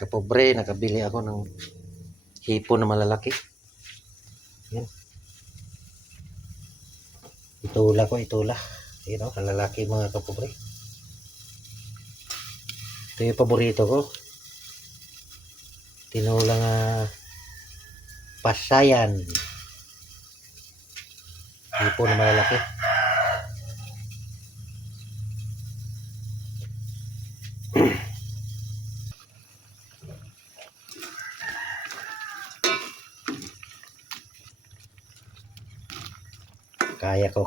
kapobre, nakabili ako ng hipon na malalaki. Yan. Itula ko, itula. Yun o, malalaki mga kapobre. Ito yung paborito ko. Tinulang pasayan. Hipon na malalaki.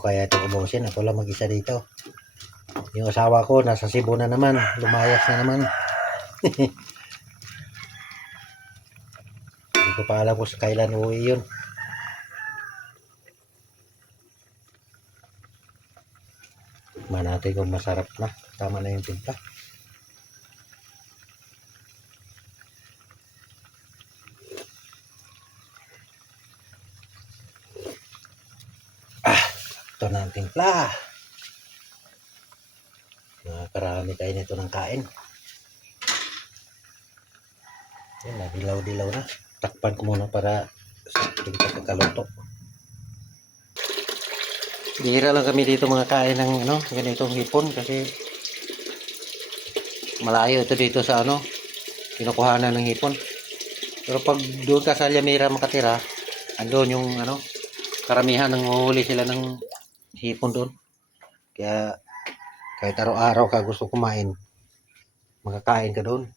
Kaya ito ubusin. Ako lang mag-isa dito. Yung asawa ko nasa Cebu na naman. Lumayas na naman. Hindi ko pa alam kung kailan uwi yun. Tikman natin kung masarap na. Tama na yung timpla. Ito na ang timpla. Nakakarami tayo nito ng kain. Yan, dilaw-dilaw na. Takpan ko muna para hindi pagkakaluto. Bihira lang kami dito mga kain ng ganitong hipon kasi malayo ito dito sa kinukuhanan ng hipon. Pero pag doon ka sa Altamira makatira, andun yung karamihan ng huli sila ng hipon doon. Kaya kahit araw-araw ka gusto kumain, makakain ka doon.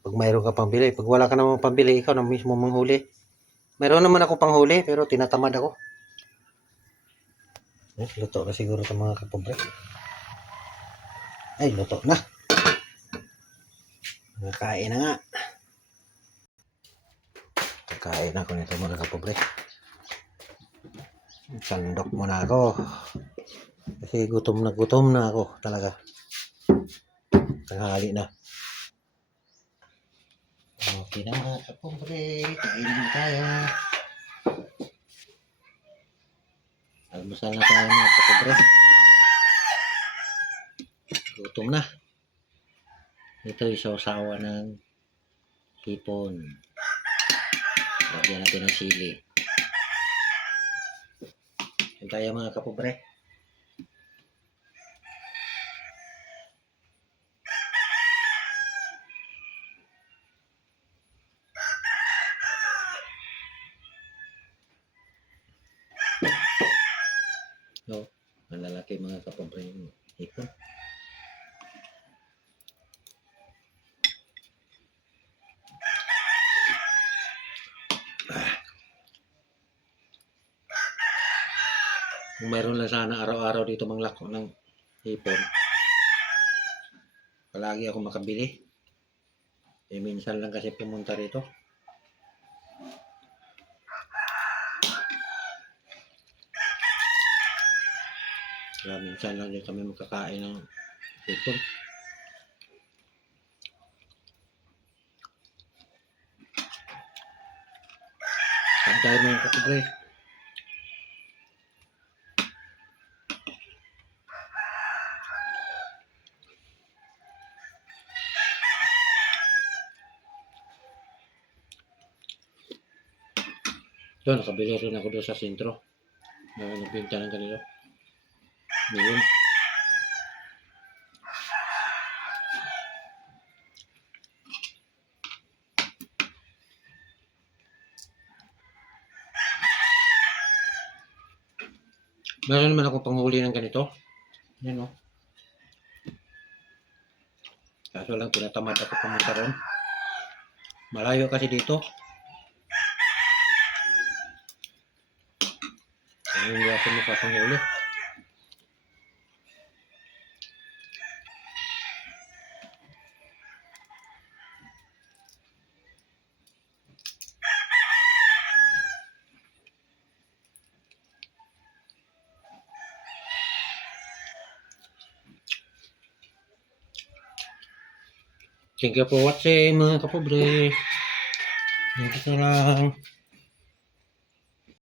Pag mayroon ka pambili, pag wala ka namang pambili, ikaw na mismo manghuli. Mayroon naman ako panghuli, pero tinatamad ako. Luto na siguro ito mga kapobre. Ay, luto na. Nakain na nga. Kakain ako nito mga kapobre. Sandok muna ako. Kasi gutom na ako talaga. Tanghali na. Okay na mga kapobre. Kain na tayo. Almusal na tayo mga kapobre. Gutom na. Ito isaw-sawa ng hipon. Lagyan natin ng sili. Yan tayo mga kapobre. So, malalaki mga kapobre yung hipon. Kung mayroon lang sana araw-araw dito manglako ng hipon, palagi ako makabili. Minsan lang kasi pumunta rito. Kaya minsan lang din kami makakain ng hipon. Saan tayo mga kapobre? Doon, nakabili rin ako doon sa sentro. Nagbinta ng ganito. Ngayon. Meron naman ako panghuli ng ganito. Yan o. Kaso lang tinatamad ako pumunta ron. Malayo kasi dito. Hindi ako makapanghuli. Thank you for watching mga kapobre. Ito lang.